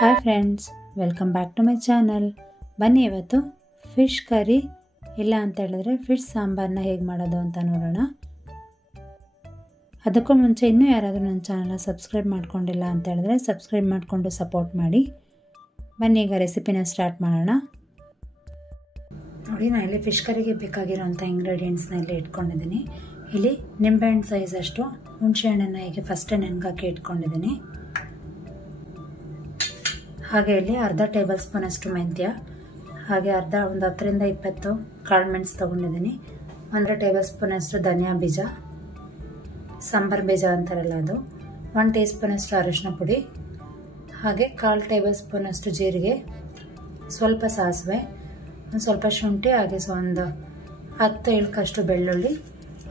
Hi friends, welcome back to my channel. ಬನ್ನಿ ಇವತ್ತು fish curry ಇಲ್ಲ ಅಂತ ಹೇಳಿದ್ರೆ ಫಿಶ್ ಸಾಂಬಾರನ್ನ ಹೇಗೆ ಮಾಡೋದು ಅಂತ ನೋಡೋಣ. ಅದಕ್ಕೂ ಮುಂಚೆ ಇನ್ನೂ ಯಾರಾದರೂ ನನ್ನ ಚಾನಲ್ನ ಸಬ್ಸ್ಕ್ರೈಬ್ ಮಾಡ್ಕೊಂಡಿಲ್ಲ ಅಂತ ಹೇಳಿದ್ರೆ ಸಬ್ಸ್ಕ್ರೈಬ್ ಮಾಡಿಕೊಂಡು ಸಪೋರ್ಟ್ ಮಾಡಿ. ಬನ್ನಿ ಈಗ ರೆಸಿಪಿನ ಸ್ಟಾರ್ಟ್ ಮಾಡೋಣ. ನೋಡಿ, ನಾನು ಇಲ್ಲಿ ಫಿಶ್ ಕರಿಗೆ ಬೇಕಾಗಿರೋಂಥ ಇಂಗ್ರೀಡಿಯೆಂಟ್ಸ್ನ ಇಲ್ಲಿ ಇಟ್ಕೊಂಡಿದ್ದೀನಿ. ಇಲ್ಲಿ ನಿಂಬೆಹಣ್ಣು ಸೈಜ್ ಅಷ್ಟು ಹುಣಸೆ ಹಣ್ಣನ್ನು ಹೀಗೆ ಫಸ್ಟೇ ನೆನೆಗಾಕಿ ಇಟ್ಕೊಂಡಿದ್ದೀನಿ. ಹಾಗೆ ಇಲ್ಲಿ ಅರ್ಧ ಟೇಬಲ್ ಸ್ಪೂನ್ ಅಷ್ಟು ಮೆಂತ್ಯ, ಹಾಗೆ ಒಂದು 10ರಿಂದ 20 ಕಾಳು ಮೆಣಸು ತೊಗೊಂಡಿದ್ದೀನಿ. 1 ಟೇಬಲ್ ಸ್ಪೂನ್ ಅಷ್ಟು ಧನಿಯಾ ಬೀಜ, ಸಾಂಬಾರು ಬೀಜ ಅಂತಾರಲ್ಲ ಅದು, 1 ಟೀ ಸ್ಪೂನ್ ಅಷ್ಟು ಅರಿಶಿನ ಪುಡಿ, ಹಾಗೆ 1/4 ಟೇಬಲ್ ಸ್ಪೂನ್ ಅಷ್ಟು ಜೀರಿಗೆ, ಸ್ವಲ್ಪ ಸಾಸಿವೆ, ಒಂದು ಸ್ವಲ್ಪ ಶುಂಠಿ, ಹಾಗೆ ಒಂದು 10 ಇಳ್ಕಷ್ಟು ಬೆಳ್ಳುಳ್ಳಿ,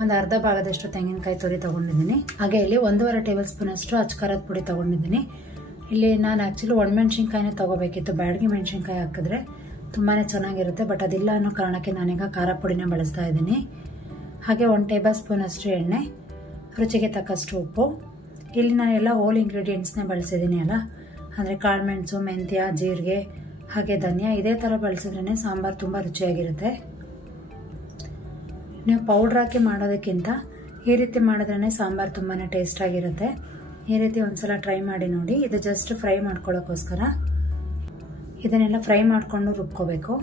ಒಂದು ಅರ್ಧ ಭಾಗದಷ್ಟು ತೆಂಗಿನಕಾಯಿ ತುರಿ ತೊಗೊಂಡಿದ್ದೀನಿ. ಹಾಗೆ ಇಲ್ಲಿ 1.5 ಟೇಬಲ್ ಸ್ಪೂನ್ ಅಷ್ಟು ಅಚ್ಕಾರದ ಪುಡಿ ತೊಗೊಂಡಿದ್ದೀನಿ. ಇಲ್ಲಿ ನಾನು ಆ್ಯಕ್ಚುಲಿ ಒಣಮೆಣ್ಸಿನ್ಕಾಯಿನೇ ತೊಗೋಬೇಕಿತ್ತು, ಬ್ಯಾಡಗಿ ಮೆಣಸಿನ್ಕಾಯಿ ಹಾಕಿದ್ರೆ ತುಂಬಾ ಚೆನ್ನಾಗಿರುತ್ತೆ, ಬಟ್ ಅದಿಲ್ಲ ಅನ್ನೋ ಕಾರಣಕ್ಕೆ ನಾನೀಗ ಖಾರ ಪುಡಿನ ಬಳಸ್ತಾ ಇದ್ದೀನಿ. ಹಾಗೆ 1 ಟೇಬಲ್ ಸ್ಪೂನ್ ಅಷ್ಟು ಎಣ್ಣೆ, ರುಚಿಗೆ ತಕ್ಕಷ್ಟು ಉಪ್ಪು. ಇಲ್ಲಿ ನಾನು ಎಲ್ಲ ಹೋಲ್ ಇಂಗ್ರೀಡಿಯೆಂಟ್ಸ್ನೇ ಬಳಸಿದ್ದೀನಿ ಅಲ್ಲ, ಅಂದರೆ ಕಾಳು ಮೆಣಸು, ಮೆಂತ್ಯ, ಜೀರಿಗೆ, ಹಾಗೆ ಧನಿಯಾ ಇದೇ ಥರ ಬಳಸಿದ್ರೇ ಸಾಂಬಾರು ತುಂಬ ರುಚಿಯಾಗಿರುತ್ತೆ. ನೀವು ಪೌಡ್ರ್ ಹಾಕಿ ಮಾಡೋದಕ್ಕಿಂತ ಈ ರೀತಿ ಮಾಡಿದ್ರೇ ಸಾಂಬಾರು ತುಂಬಾ ಟೇಸ್ಟ್ ಆಗಿರುತ್ತೆ. ಈ ರೀತಿ ಒಂದ್ಸಲ ಟ್ರೈ ಮಾಡಿ ನೋಡಿ. ಇದು ಜಸ್ಟ್ ಫ್ರೈ ಮಾಡ್ಕೊಳ್ಳೋಕ್ಕೋಸ್ಕರ ಇದನ್ನೆಲ್ಲ ಫ್ರೈ ಮಾಡಿಕೊಂಡು ರುಬ್ಕೋಬೇಕು.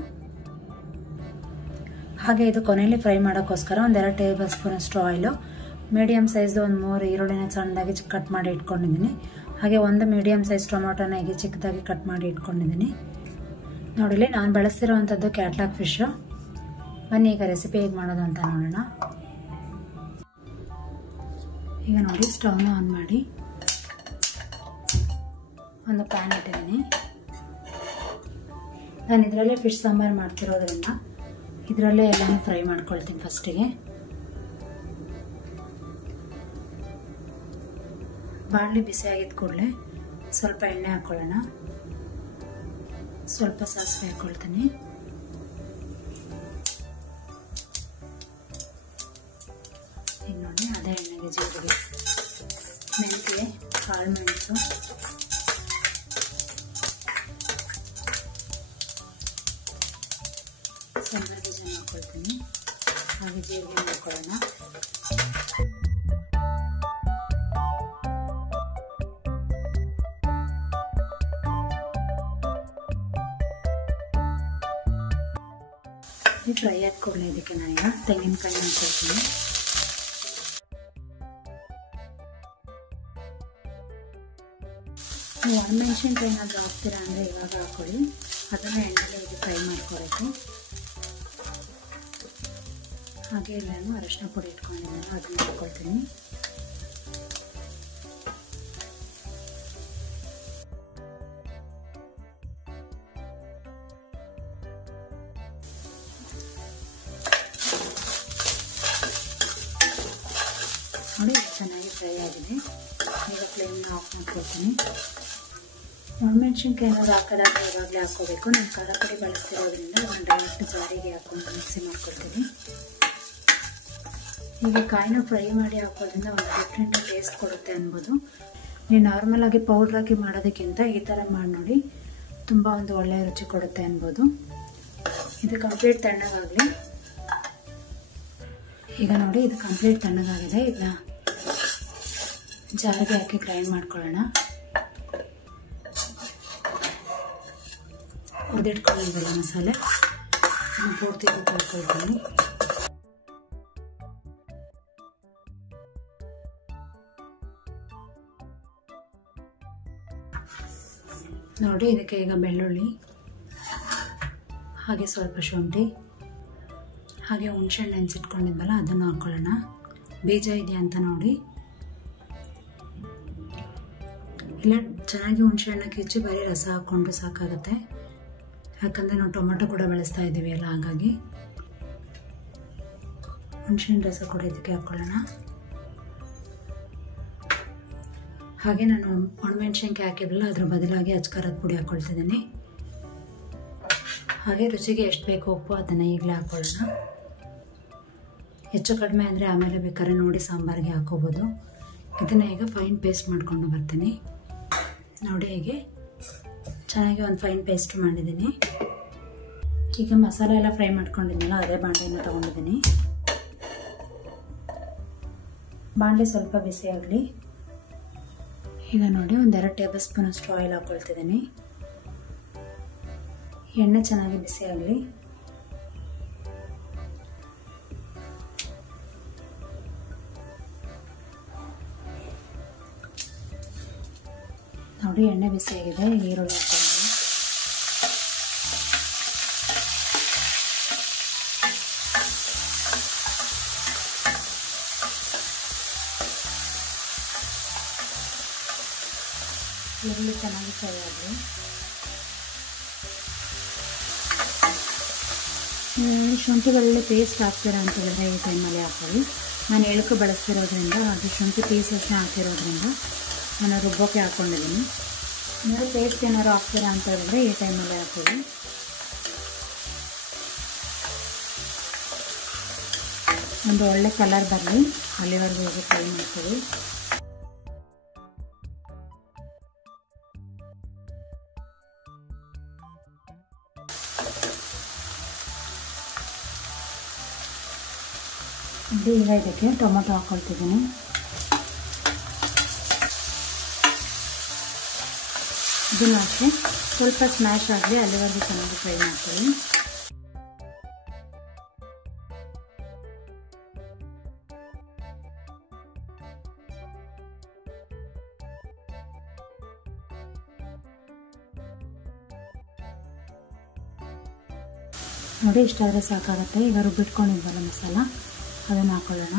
ಹಾಗೆ ಇದು ಕೊನೆಯಲ್ಲಿ ಫ್ರೈ ಮಾಡೋಕ್ಕೋಸ್ಕರ 1-2 ಟೇಬಲ್ ಸ್ಪೂನ್ ಅಷ್ಟು ಆಯಿಲು, ಮೀಡಿಯಮ್ ಸೈಜ್ದು 3 ಈರುಳ್ಳಿನ ಸಣ್ಣದಾಗಿ ಕಟ್ ಮಾಡಿ ಇಟ್ಕೊಂಡಿದ್ದೀನಿ. ಹಾಗೆ 1 ಮೀಡಿಯಮ್ ಸೈಜ್ ಟೊಮೊಟೊನ ಹೀಗೆ ಚಿಕ್ಕದಾಗಿ ಕಟ್ ಮಾಡಿ ಇಟ್ಕೊಂಡಿದ್ದೀನಿ. ನೋಡಿಲಿ, ನಾನು ಬಳಸ್ತಿರೋವಂಥದ್ದು ಕ್ಯಾಟ್ಲಾಕ್ ಫಿಶು. ಬನ್ನಿ ಈಗ ರೆಸಿಪಿ ಹೇಗೆ ಮಾಡೋದು ಅಂತ ನೋಡೋಣ. ಈಗ ನೋಡಿ, ಸ್ಟವ್ನ ಆನ್ ಮಾಡಿ ಒಂದು ಪ್ಯಾನ್ ಇಟ್ಟಿದ್ದೀನಿ. ನಾನು ಇದರಲ್ಲೇ ಫಿಶ್ ಸಾಂಬಾರು ಮಾಡ್ತಿರೋದ್ರಿಂದ ಇದರಲ್ಲೇ ಎಲ್ಲನೂ ಫ್ರೈ ಮಾಡ್ಕೊಳ್ತೀನಿ. ಫಸ್ಟಿಗೆ ಬಾಣಲಿ ಬಿಸಿ ಆಗಿದ್ದ ಕೂಡಲೇ ಸ್ವಲ್ಪ ಎಣ್ಣೆ ಹಾಕ್ಕೊಳ್ಳೋಣ. ಸ್ವಲ್ಪ ಸಾಸಿವೆ ಹಾಕ್ಕೊಳ್ತೀನಿ. ಈಗ ನೋಡಿ, ಅದೇ ಎಣ್ಣೆಗೆ ಜೀರಿಗೆ, ಮೆಂತ್ಯ, ಕಾಳು ಮೆಣಸು, ಸಾಂಬಾರು ಬೀಜ ಹಾಕ್ಕೊಳ್ತೀನಿ. ಹಾಗೆ ಜೀರಿಗೆ ಹಾಕ್ಕೊಳ್ಳೋಣ. ಈ ಫ್ರೈ ಆದ ಕೂಡಲೇ ಇದಕ್ಕೆ ನಾನೀಗ ತೆಂಗಿನಕಾಯಿ ಹಾಕ್ಕೊಳ್ತೀನಿ. ನೀವು ಒಣಮೆಣಸಿನ್ಕಾಯಿ ಏನಾದರೂ ಹಾಕ್ತೀರಾ ಅಂದರೆ ಇವಾಗ ಹಾಕ್ಕೊಳ್ಳಿ, ಅದನ್ನು ಎಣ್ಣೆಲೆ ಇದು ಫ್ರೈ ಮಾಡ್ಕೊಬೇಕು. ಹಾಗೆ ಎಲ್ಲನೂ ಅರಿಶಿನ ಪುಡಿ ಇಟ್ಕೊಂಡಿದ್ದೀನಿ, ಅದನ್ನು ಹಾಕ್ಕೊಳ್ತೀನಿ. ನೋಡಿ, ಚೆನ್ನಾಗಿ ಫ್ರೈ ಆಗಿದೆ. ಈಗ ಫ್ಲೇಮ್ನ ಆಫ್ ಮಾಡ್ಕೊಳ್ತೀನಿ. ಒಣಮೆಣ್ಸಿನ್ಕಾಯಿ ಏನಾದ್ರು ಹಾಕೋದಾದ್ರೆ ಇವಾಗಲೇ ಹಾಕ್ಕೋಬೇಕು. ನಾನು ಖಾರ ಪುಡಿ ಬಳಸ್ತಿರೋದ್ರಿಂದ ನಾನು ಡೈರೆಕ್ಟ್ ಜಾರಿಗೆ ಹಾಕ್ಕೊಂಡು ಮಿಕ್ಸಿ ಮಾಡ್ಕೊಳ್ತೀನಿ. ಈಗ ಕಾಯಿನ ಫ್ರೈ ಮಾಡಿ ಹಾಕೋದ್ರಿಂದ ಒಂದು ಡಿಫ್ರೆಂಟ್ ಟೇಸ್ಟ್ ಕೊಡುತ್ತೆ ಅನ್ಬೋದು. ನೀವು ನಾರ್ಮಲಾಗಿ ಪೌಡ್ರ್ ಹಾಕಿ ಮಾಡೋದಕ್ಕಿಂತ ಈ ಥರ ಮಾಡಿ ನೋಡಿ, ತುಂಬ ಒಂದು ಒಳ್ಳೆಯ ರುಚಿ ಕೊಡುತ್ತೆ ಅನ್ಬೋದು. ಇದು ಕಂಪ್ಲೀಟ್ ತಣ್ಣಗಾಗಲಿ. ಈಗ ನೋಡಿ, ಇದು ಕಂಪ್ಲೀಟ್ ತಣ್ಣಗಾಗಿದೆ. ಇದನ್ನ ಜಾರಿಗೆ ಹಾಕಿ ಗ್ರೈಂಡ್ ಮಾಡ್ಕೊಳ್ಳೋಣ. ಹುರಿದಿಟ್ಕೊಂಡಿದ್ದಲ್ಲ ಮಸಾಲೆ ಪೂರ್ತಿ ಹಾಕ್ಕೊಳ್ತೀನಿ. ನೋಡಿ, ಇದಕ್ಕೆ ಈಗ ಬೆಳ್ಳುಳ್ಳಿ, ಹಾಗೆ ಸ್ವಲ್ಪ ಶುಂಠಿ, ಹಾಗೆ ಹುಣಸೆಹಣ್ಣು ನೆನೆಸಿಟ್ಕೊಂಡಿದ್ವಲ್ಲ ಅದನ್ನು ಹಾಕ್ಕೊಳ್ಳೋಣ. ಬೀಜ ಇದೆಯಾ ಅಂತ ನೋಡಿ. ಇಲ್ಲ, ಚೆನ್ನಾಗಿ ಹುಣಸೆಹಣ್ಣು ಕಿಚ್ಚಿ ಬರೀ ರಸ ಹಾಕ್ಕೊಂಡು ಸಾಕಾಗುತ್ತೆ, ಯಾಕಂದರೆ ನಾವು ಟೊಮೆಟೊ ಕೂಡ ಬಳಸ್ತಾ ಇದ್ದೀವಿ ಅಲ್ಲ, ಹಾಗಾಗಿ ಹುಣಸೆಹಣ್ಣು ರಸ ಕೂಡ ಇದಕ್ಕೆ ಹಾಕ್ಕೊಳ್ಳೋಣ. ಹಾಗೆ ನಾನು ಒಣಮೆಣ್ಸಿನ್ಕಾಯಿ ಹಾಕಿದ್ರಲ್ಲ, ಅದ್ರ ಬದಲಾಗಿ ಅಚ್ಕಾರದ ಪುಡಿ ಹಾಕ್ಕೊಳ್ತಿದ್ದೀನಿ. ಹಾಗೆ ರುಚಿಗೆ ಎಷ್ಟು ಬೇಕು ಉಪ್ಪು ಅದನ್ನು ಈಗಲೇ ಹಾಕ್ಕೊಳ್ಳೋಣ. ಹೆಚ್ಚು ಕಡಿಮೆ ಅಂದರೆ ಆಮೇಲೆ ಬೇಕಾದ್ರೆ ನೋಡಿ ಸಾಂಬಾರಿಗೆ ಹಾಕೋಬೋದು. ಇದನ್ನು ಈಗ ಫೈನ್ ಪೇಸ್ಟ್ ಮಾಡಿಕೊಂಡು ಬರ್ತೀನಿ. ನೋಡಿ ಹೇಗೆ ಚೆನ್ನಾಗಿ ಒಂದು ಫೈನ್ ಪೇಸ್ಟ್ ಮಾಡಿದ್ದೀನಿ. ಈಗ ಮಸಾಲೆ ಎಲ್ಲ ಫ್ರೈ ಮಾಡ್ಕೊಂಡಿದ್ದೀನಲ್ಲ ಅದೇ ಬಾಣಲೆನ ತೊಗೊಂಡಿದ್ದೀನಿ. ಬಾಣಲೆ ಸ್ವಲ್ಪ ಬಿಸಿ ಆಗಲಿ. ಈಗ ನೋಡಿ 1-2 ಟೇಬಲ್ ಸ್ಪೂನ್ ಅಷ್ಟು ಆಯಿಲ್ ಹಾಕ್ಕೊಳ್ತಿದ್ದೀನಿ. ಎಣ್ಣೆ ಚೆನ್ನಾಗಿ ಬಿಸಿ ಆಗಲಿ. ನೋಡಿ ಎಣ್ಣೆ ಬಿಸಿ ಆಗಿದೆ. ಈರುಳ್ಳಿ ಹಾಕ್ಕೊಳ್ಳೋಣ. ಈರುಳ್ಳಿ ಚೆನ್ನಾಗಿ ಫ್ರೈ ಆಗಲಿ. ಶುಂಠಿ ಬೆಳ್ಳುಳ್ಳಿ ಪೇಸ್ಟ್ ಹಾಕ್ತೀರಾ ಅಂತ ಹೇಳಿದ್ರೆ ಈ ಟೈಮಲ್ಲಿ ಹಾಕೊಳ್ಳಿ. ನಾನು ಎಳ್ಕು ಬಳಸ್ತಿರೋದ್ರಿಂದ ಅದು ಶುಂಠಿ ಪೀಸಸ್ನ ಹಾಕಿರೋದ್ರಿಂದ ನಾನು ರುಬ್ಬೋಕ್ಕೆ ಹಾಕ್ಕೊಂಡಿದ್ದೀನಿ. ಏನಾದ್ರು ಪೇಸ್ಟ್ ಏನಾದ್ರು ಹಾಕ್ತೀರಾ ಅಂತ ಹೇಳಿದ್ರೆ ಈ ಟೈಮಲ್ಲಿ ಹಾಕೊಳ್ಳಿ. ಒಂದು ಒಳ್ಳೆ ಕಲರ್ ಬರಲಿ ಅಲ್ಲಿವರೆಗೂ ಹೋಗಿ ಫ್ರೈ ಮಾಡ್ಕೊಳ್ಳಿ. ಈಗ ಇದಕ್ಕೆ ಟೊಮೊಟೊ ಹಾಕ್ಕೊಳ್ತಿದ್ದೀನಿ. ಇದನ್ನು ಹಾಕಿ ಸ್ವಲ್ಪ ಸ್ಮ್ಯಾಶ್ ಆಗಲಿ ಅಲ್ಲಿವರೆಗೂ ಚೆನ್ನಾಗಿ ಫ್ರೈ ಮಾಡ್ಕೊಳ್ಳಿ. ನೋಡಿ ಇಷ್ಟಾದರೆ ಸಾಕಾಗುತ್ತೆ. ಈಗ ರುಬ್ಬಿಟ್ಕೊಂಡಿದ್ವಲ್ಲ ಮಸಾಲ ಅದನ್ನು ಹಾಕೊಳ್ಳೋಣ.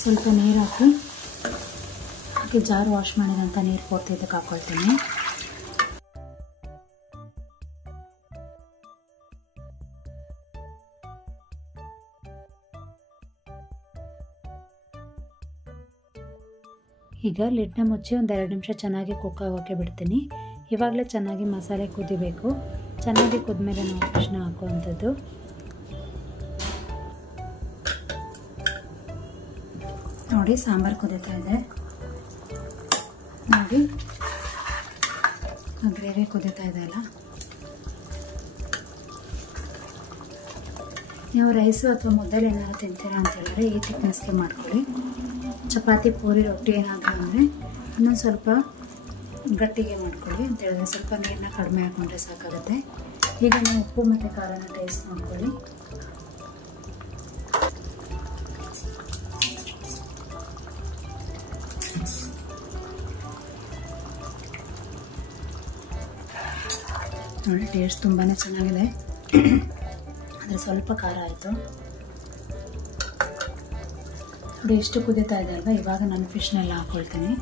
ಸ್ವಲ್ಪ ನೀರು ಹಾಕಿ ಜಾರ್ ವಾಶ್ ಮಾಡಿದಂಥ ನೀರು ಪೂರ್ತಿ ಇದಕ್ಕೆ ಹಾಕ್ಕೊಳ್ತೀನಿ. ಈಗ ಲಿಡ್ನ ಮುಚ್ಚಿ 1-2 ನಿಮಿಷ ಚೆನ್ನಾಗಿ ಕುಕ್ ಆಗೋಕ್ಕೆ ಬಿಡ್ತೀನಿ. ಇವಾಗಲೇ ಚೆನ್ನಾಗಿ ಮಸಾಲೆ ಕುದಿಬೇಕು. ಚೆನ್ನಾಗಿ ಕುದ್ಮೇಲೆ ನಾವು ಫಿಶ್ನ ಹಾಕುವಂಥದ್ದು. ನೋಡಿ ಸಾಂಬಾರು ಕುದೀತಾ ಇದೆ. ನೋಡಿ ಗ್ರೇವಿ ಕುದೀತಾ ಇದೆ ಅಲ್ಲ. ನೀವು ರೈಸು ಅಥವಾ ಮುದ್ದೆಲಿ ಏನಾದ್ರು ತಿಂತೀರಾ ಅಂತ ಹೇಳಿದ್ರೆ ಈ ಥಿಕ್ನೆಸ್ಗೆ ಮಾಡ್ಕೊಳ್ಳಿ. ಚಪಾತಿ ಪೂರಿ ರೊಟ್ಟಿ ಏನಾದರೂ ಅಂದರೆ ಇನ್ನೊಂದು ಸ್ವಲ್ಪ ಗಟ್ಟಿಗೆ ಮಾಡ್ಕೊಳ್ಳಿ ಅಂತ ಹೇಳಿದ್ರೆ ಸ್ವಲ್ಪ ನೀರನ್ನ ಕಡಿಮೆ ಹಾಕ್ಕೊಂಡ್ರೆ ಸಾಕಾಗುತ್ತೆ. ಈಗ ನೀವು ಉಪ್ಪು ಮತ್ತು ಖಾರನ ಟೇಸ್ಟ್ ಮಾಡ್ಕೊಳ್ಳಿ. ನೋಡಿ ಟೇಸ್ಟ್ ತುಂಬಾ ಚೆನ್ನಾಗಿದೆ. ಆದರೆ ಸ್ವಲ್ಪ ಖಾರ ಆಯಿತು. ನೋಡಿ ಎಷ್ಟು ಕುದೀತಾ ಇದೆ ಅಲ್ವಾ. ಇವಾಗ ನಾನು ಫಿಶ್ನೆಲ್ಲ ಹಾಕ್ಕೊಳ್ತೀನಿ.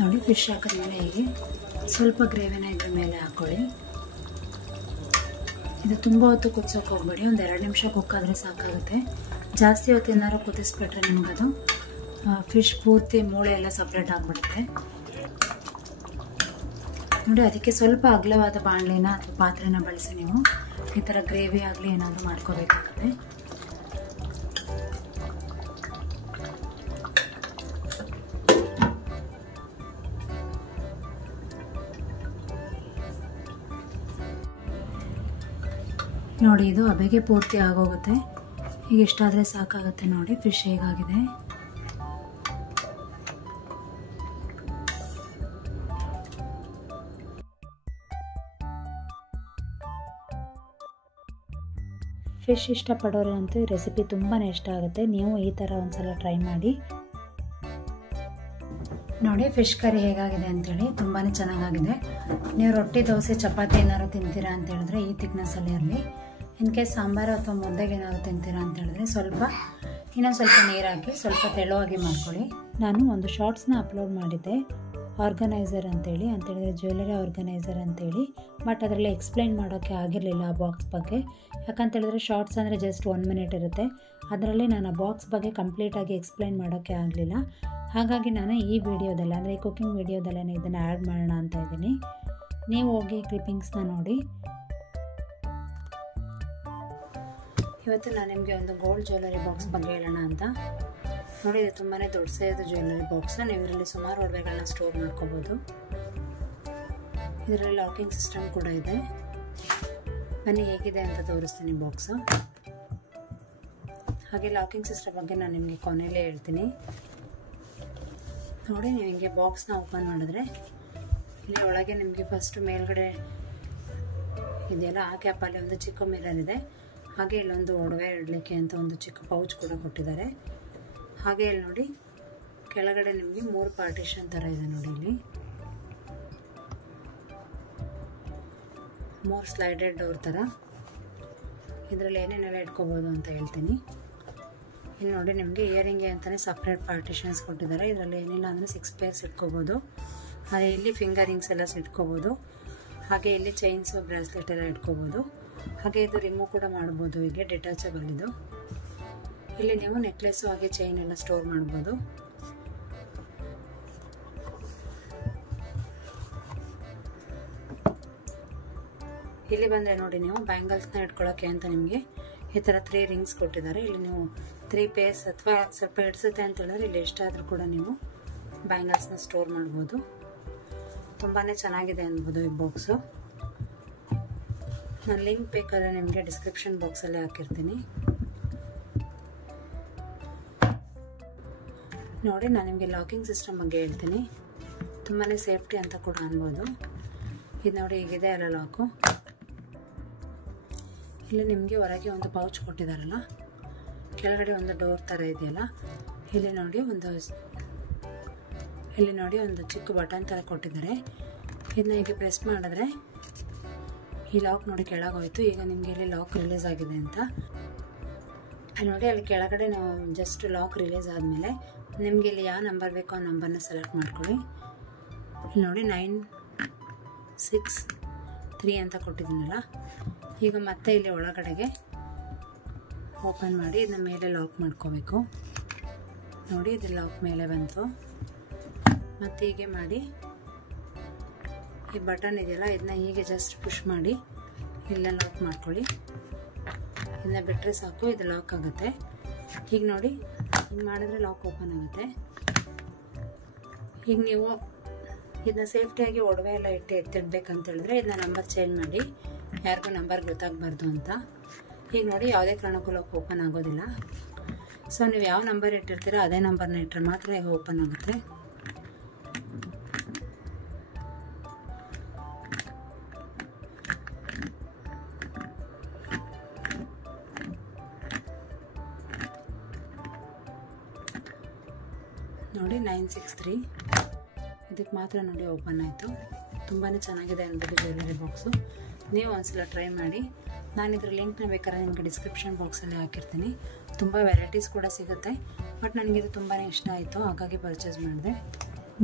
ನೋಡಿ ಫಿಶ್ ಹಾಕಿದ್ಮೇಲೆ ಹೀಗೆ ಸ್ವಲ್ಪ ಗ್ರೇವಿನ ಇದ್ರ ಮೇಲೆ ಹಾಕ್ಕೊಳ್ಳಿ. ಇದು ತುಂಬ ಹೊತ್ತು ಕುದಿಸೋಕೆ ಹೋಗ್ಬೇಡಿ. 1-2 ನಿಮಿಷ ಕುಕ್ಕಾದರೆ ಸಾಕಾಗುತ್ತೆ. ಜಾಸ್ತಿ ಹೊತ್ತು ಏನಾದ್ರು ಕುದಿಸ್ಬಿಟ್ರೆ ನಿಮಗದು ಫಿಶ್ ಪೂರ್ತಿ ಮೂಳೆ ಎಲ್ಲ ಸಪ್ರೇಟ್ ಆಗಿಬಿಡುತ್ತೆ. ನೋಡಿ ಅದಕ್ಕೆ ಸ್ವಲ್ಪ ಅಗಲವಾದ ಬಾಣಲೆನ ಅಥವಾ ಪಾತ್ರೆನ ಬಳಸಿ ನೀವು ಈ ಥರ ಗ್ರೇವಿ ಆಗಲಿ ಏನಾದರೂ ಮಾಡ್ಕೋಬೇಕಾಗುತ್ತೆ. ನೋಡಿ ಇದು ಹಬೆಗೆ ಪೂರ್ತಿ ಆಗೋಗುತ್ತೆ. ಈಗ ಇಷ್ಟಾದರೆ ಸಾಕಾಗುತ್ತೆ. ನೋಡಿ ಫಿಶ್ ಹೇಗಾಗಿದೆ. ಫಿಶ್ ಇಷ್ಟಪಡೋರಂತೂ ಈ ರೆಸಿಪಿ ತುಂಬಾ ಇಷ್ಟ ಆಗುತ್ತೆ. ನೀವು ಈ ಥರ ಒಂದ್ಸಲ ಟ್ರೈ ಮಾಡಿ ನೋಡಿ. ಫಿಶ್ ಕರಿ ಹೇಗಾಗಿದೆ ಅಂತೇಳಿ ತುಂಬಾ ಚೆನ್ನಾಗಾಗಿದೆ. ನೀವು ರೊಟ್ಟಿ ದೋಸೆ ಚಪಾತಿ ಏನಾದ್ರು ತಿಂತೀರಾ ಅಂತ ಹೇಳಿದ್ರೆ ಈ ಥಿಕ್ನೆಸ್ಸಲ್ಲಿ ಇರಲಿ. ಇನ್ ಕೇಸ್ ಸಾಂಬಾರು ಅಥವಾ ಮುದ್ದೆಗೆ ಏನಾದ್ರು ತಿಂತೀರಾ ಅಂತ ಹೇಳಿದ್ರೆ ಇನ್ನೊಂದು ಸ್ವಲ್ಪ ನೀರು ಹಾಕಿ ಸ್ವಲ್ಪ ತೆಳುವಾಗಿ ಮಾಡ್ಕೊಳ್ಳಿ. ನಾನು ಒಂದು ಶಾರ್ಟ್ಸ್ನ ಅಪ್ಲೋಡ್ ಮಾಡಿದ್ದೆ. ಆರ್ಗನೈಸರ್ ಅಂತೇಳಿದರೆ ಜ್ಯುವೆಲರಿ ಆರ್ಗನೈಸರ್ ಅಂತೇಳಿ. ಬಟ್ ಅದರಲ್ಲಿ ಎಕ್ಸ್ಪ್ಲೈನ್ ಮಾಡೋಕ್ಕೆ ಆಗಿರಲಿಲ್ಲ ಆ ಬಾಕ್ಸ್ ಬಗ್ಗೆ. ಯಾಕಂತೇಳಿದ್ರೆ ಶಾರ್ಟ್ಸ್ ಅಂದರೆ ಜಸ್ಟ್ 1 ಮಿನಿಟ್ ಇರುತ್ತೆ. ಅದರಲ್ಲಿ ನಾನು ಆ ಬಾಕ್ಸ್ ಬಗ್ಗೆ ಕಂಪ್ಲೀಟಾಗಿ ಎಕ್ಸ್ಪ್ಲೈನ್ ಮಾಡೋಕ್ಕೆ ಆಗಲಿಲ್ಲ. ಹಾಗಾಗಿ ನಾನು ಈ ವಿಡಿಯೋದಲ್ಲಿ ಅಂದರೆ ಈ ಕುಕ್ಕಿಂಗ್ ವಿಡಿಯೋದಲ್ಲೇ ಇದನ್ನು ಆ್ಯಡ್ ಮಾಡೋಣ ಅಂತ ಇದ್ದೀನಿ. ನೀವು ಹೋಗಿ ಕ್ಲಿಪ್ಪಿಂಗ್ಸ್ನ ನೋಡಿ. ಇವತ್ತು ನಾನು ನಿಮಗೆ ಒಂದು ಗೋಲ್ಡ್ ಜ್ಯುವೆಲರಿ ಬಾಕ್ಸ್ ಬಗ್ಗೆ ಹೇಳೋಣ ಅಂತ. ನೋಡಿ, ಇದು ತುಂಬಾ ದೊಡ್ಡ ಸೈಜ್ ಜ್ಯುವೆಲರಿ ಬಾಕ್ಸ್. ನೀವು ಇದರಲ್ಲಿ ಸುಮಾರು ಒಡವೆಗಳನ್ನ ಸ್ಟೋರ್ ಮಾಡ್ಕೋಬೋದು. ಇದರಲ್ಲಿ ಲಾಕಿಂಗ್ ಸಿಸ್ಟಮ್ ಕೂಡ ಇದೆ. ಬನ್ನಿ ಹೇಗಿದೆ ಅಂತ ತೋರಿಸ್ತೀನಿ ಬಾಕ್ಸು. ಹಾಗೆ ಲಾಕಿಂಗ್ ಸಿಸ್ಟಮ್ ಬಗ್ಗೆ ನಾನು ನಿಮಗೆ ಕೊನೆಯಲ್ಲೇ ಹೇಳ್ತೀನಿ. ನೋಡಿ, ನೀವು ಹಿಂಗೆ ಬಾಕ್ಸ್ನ ಓಪನ್ ಮಾಡಿದ್ರೆ ಇಲ್ಲಿ ಒಳಗೆ ನಿಮಗೆ ಫಸ್ಟ್ ಮೇಲ್ಗಡೆ ಇದೆಯಲ್ಲ, ಆ ಕ್ಯಾಪಲ್ಲಿ ಒಂದು ಚಿಕ್ಕ ಮಿರರ್ ಇದೆ. ಹಾಗೆ ಇಲ್ಲೊಂದು ಒಡವೆ ಇಡಲಿಕ್ಕೆ ಅಂತ ಒಂದು ಚಿಕ್ಕ ಪೌಚ್ ಕೂಡ ಕೊಟ್ಟಿದ್ದಾರೆ. ಹಾಗೆ ಇಲ್ಲಿ ನೋಡಿ, ಕೆಳಗಡೆ ನಿಮಗೆ 3 ಪಾರ್ಟಿಷನ್ ಥರ ಇದೆ. ನೋಡಿ, ಇಲ್ಲಿ 3 ಸ್ಲೈಡೆಡ್ ಡೋರ್ ಥರ. ಇದರಲ್ಲಿ ಏನೇನೆಲ್ಲ ಇಟ್ಕೋಬೋದು ಅಂತ ಹೇಳ್ತೀನಿ. ಇಲ್ಲಿ ನೋಡಿ, ನಿಮಗೆ ಇಯರಿಂಗ್ಗೆ ಅಂತಲೇ ಸಪ್ರೇಟ್ ಪಾರ್ಟಿಷನ್ಸ್ ಕೊಟ್ಟಿದ್ದಾರೆ. ಇದರಲ್ಲಿ ಏನಿಲ್ಲ ಅಂದರೆ 6 ಪೇರ್ಸ್ ಇಟ್ಕೋಬೋದು. ಹಾಗೆ ಇಲ್ಲಿ ಫಿಂಗರಿಂಗ್ಸ್ ಎಲ್ಲ ಇಟ್ಕೋಬೋದು. ಹಾಗೆ ಇಲ್ಲಿ ಚೈನ್ಸು ಬ್ರಾಸ್ಲೆಟ್ ಎಲ್ಲ ಇಟ್ಕೋಬೋದು. ಹಾಗೆ ಇದು ರಿಮೂವ್ ಕೂಡ ಮಾಡ್ಬೋದು. ಹೀಗೆ ಡಿಟ್ಯಾಚಬಲ್ ಇದು. ಇಲ್ಲಿ ನೀವು ನೆಕ್ಲೆಸ್ಸು ಹಾಗೆ ಚೈನ್ ಎಲ್ಲ ಸ್ಟೋರ್ ಮಾಡ್ಬೋದು. ಇಲ್ಲಿ ಬಂದರೆ ನೋಡಿ, ನೀವು ಬ್ಯಾಂಗಲ್ಸ್ನ ಇಟ್ಕೊಳ್ಳೋಕ್ಕೆ ಅಂತ ನಿಮಗೆ ಈ ಥರ 3 ರಿಂಗ್ಸ್ ಕೊಟ್ಟಿದ್ದಾರೆ. ಇಲ್ಲಿ ನೀವು 3 ಪೇರ್ಸ್ ಅಥವಾ ಸ್ವಲ್ಪ ಹಿಡಿಸುತ್ತೆ ಅಂತ ಹೇಳಿದ್ರೆ ಇಲ್ಲಿ ಎಷ್ಟಾದರೂ ಕೂಡ ನೀವು ಬ್ಯಾಂಗಲ್ಸ್ನ ಸ್ಟೋರ್ ಮಾಡ್ಬೋದು. ತುಂಬಾ ಚೆನ್ನಾಗಿದೆ ಅನ್ಬೋದು ಈ ಬಾಕ್ಸು. ನಾನು ಲಿಂಕ್ ಬೇಕಾದರೆ ನಿಮಗೆ ಡಿಸ್ಕ್ರಿಪ್ಷನ್ ಬಾಕ್ಸಲ್ಲಿ ಹಾಕಿರ್ತೀನಿ. ನೋಡಿ, ನಾನು ನಿಮಗೆ ಲಾಕಿಂಗ್ ಸಿಸ್ಟಮ್ ಬಗ್ಗೆ ಹೇಳ್ತೀನಿ. ತುಂಬಾ ಸೇಫ್ಟಿ ಅಂತ ಕೂಡ ಅನ್ಬೋದು. ಇದು ನೋಡಿ, ಹೀಗಿದೆ ಅಲ್ಲ ಲಾಕು. ಇಲ್ಲಿ ನಿಮಗೆ ಹೊರಗೆ ಒಂದು ಪೌಚ್ ಕೊಟ್ಟಿದ್ದಾರಲ್ಲ, ಕೆಳಗಡೆ ಒಂದು ಡೋರ್ ಥರ ಇದೆಯಲ್ಲ, ಇಲ್ಲಿ ನೋಡಿ ಒಂದು ಚಿಕ್ಕ ಬಟನ್ ಥರ ಕೊಟ್ಟಿದ್ದಾರೆ. ಇದನ್ನ ಹೀಗೆ ಪ್ರೆಸ್ ಮಾಡಿದ್ರೆ ಈ ಲಾಕ್ ನೋಡಿ ಕೆಳಗೋಯ್ತು. ಈಗ ನಿಮಗೆ ಇಲ್ಲಿ ಲಾಕ್ ರಿಲೀಸ್ ಆಗಿದೆ ಅಂತ ನೋಡಿ. ಅಲ್ಲಿ ಕೆಳಗಡೆ ನಾವು ಜಸ್ಟ್ ಲಾಕ್ ರಿಲೀಸ್ ಆದಮೇಲೆ ನಿಮಗೆ ಇಲ್ಲಿ ಯಾವ ನಂಬರ್ ಬೇಕೋ ಆ ನಂಬರ್ನ ಸೆಲೆಕ್ಟ್ ಮಾಡ್ಕೊಳ್ಳಿ. ಇಲ್ಲಿ ನೋಡಿ 963 ಅಂತ ಕೊಟ್ಟಿದ್ದೀನಲ್ಲ. ಈಗ ಮತ್ತೆ ಇಲ್ಲಿ ಒಳಗಡೆಗೆ ಓಪನ್ ಮಾಡಿ ಇದನ್ನ ಮೇಲೆ ಲಾಕ್ ಮಾಡ್ಕೋಬೇಕು. ನೋಡಿ, ಇದು ಲಾಕ್ ಮೇಲೆ ಬಂತು. ಮತ್ತು ಹೀಗೆ ಮಾಡಿ ಈ ಬಟನ್ ಇದೆಯಲ್ಲ, ಇದನ್ನ ಹೀಗೆ ಜಸ್ಟ್ ಪುಷ್ ಮಾಡಿ ಇಲ್ಲ ಲಾಕ್ ಮಾಡ್ಕೊಳ್ಳಿ. ಇದನ್ನ ಬಿಟ್ಟರೆ ಸಾಕು, ಇದು ಲಾಕ್ ಆಗುತ್ತೆ. ಈಗ ನೋಡಿ, ಹಿಂಗೆ ಮಾಡಿದ್ರೆ ಲಾಕ್ ಓಪನ್ ಆಗುತ್ತೆ. ಈಗ ನೀವು ಇದನ್ನ ಸೇಫ್ಟಿಯಾಗಿ ಒಡವೆ ಎಲ್ಲ ಎತ್ತಿಡ್ಬೇಕಂತ ಹೇಳಿದ್ರೆ ಇದನ್ನ ನಂಬರ್ ಚೇಂಜ್ ಮಾಡಿ, ಯಾರಿಗೂ ನಂಬರ್ ಗೊತ್ತಾಗಬಾರ್ದು ಅಂತ. ಈಗ ನೋಡಿ, ಯಾವುದೇ ಕಾರಣಕ್ಕೂ ಲಾಕ್ ಓಪನ್ ಆಗೋದಿಲ್ಲ. ಸೊ ನೀವು ಯಾವ ನಂಬರ್ ಇಟ್ಟಿರ್ತೀರೋ ಅದೇ ನಂಬರ್ನ ಇಟ್ಟರೆ ಮಾತ್ರ ಈಗ ಓಪನ್ ಆಗುತ್ತೆ. ನೋಡಿ 963 ಇದಕ್ಕೆ ಮಾತ್ರ ನೋಡಿ ಓಪನ್ ಆಯಿತು. ತುಂಬಾ ಚೆನ್ನಾಗಿದೆ ಅನ್ಬೋದು ಜ್ಯುವೆಲರಿ ಬಾಕ್ಸು. ನೀವು ಒಂದ್ಸಲ ಟ್ರೈ ಮಾಡಿ. ನಾನು ಇದ್ರ ಲಿಂಕ್ನ ಬೇಕಾದ್ರೆ ನಿಮಗೆ ಡಿಸ್ಕ್ರಿಪ್ಷನ್ ಬಾಕ್ಸಲ್ಲಿ ಹಾಕಿರ್ತೀನಿ. ತುಂಬ ವೆರೈಟೀಸ್ ಕೂಡ ಸಿಗುತ್ತೆ. ಬಟ್ ನನಗಿದು ತುಂಬಾ ಇಷ್ಟ ಆಯಿತು, ಹಾಗಾಗಿ ಪರ್ಚೇಸ್ ಮಾಡಿದೆ.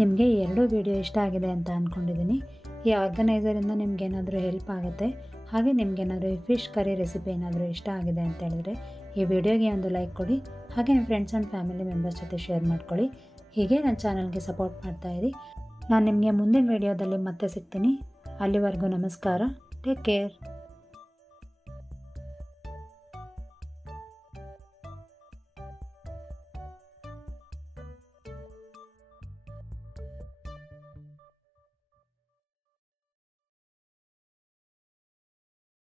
ನಿಮಗೆ ಈ 2 ವಿಡಿಯೋ ಇಷ್ಟ ಆಗಿದೆ ಅಂತ ಅಂದ್ಕೊಂಡಿದ್ದೀನಿ. ಈ ಆರ್ಗನೈಸರಿಂದ ನಿಮ್ಗೇನಾದರೂ ಹೆಲ್ಪ್ ಆಗುತ್ತೆ. ಹಾಗೆ ನಿಮ್ಗೇನಾದರೂ ಈ ಫಿಶ್ ಕರಿ ರೆಸಿಪಿ ಏನಾದರೂ ಇಷ್ಟ ಆಗಿದೆ ಅಂತ ಹೇಳಿದ್ರೆ ಈ ವಿಡಿಯೋಗೆ ಒಂದು ಲೈಕ್ ಕೊಡಿ. ಹಾಗೆ ನಿಮ್ಮ ಫ್ರೆಂಡ್ಸ್ ಆ್ಯಂಡ್ ಫ್ಯಾಮಿಲಿ ಮೆಂಬರ್ಸ್ ಜೊತೆ ಶೇರ್ ಮಾಡ್ಕೊಳ್ಳಿ. ಹೀಗೆ ನನ್ನ ಚಾನಲ್ಗೆ ಸಪೋರ್ಟ್ ಮಾಡ್ತಾಯಿರಿ. ನಾನು ನಿಮಗೆ ಮುಂದಿನ ವಿಡಿಯೋದಲ್ಲಿ ಮತ್ತೆ ಸಿಗ್ತೀನಿ. ಅಲ್ಲಿವರೆಗೂ ನಮಸ್ಕಾರ. Take care.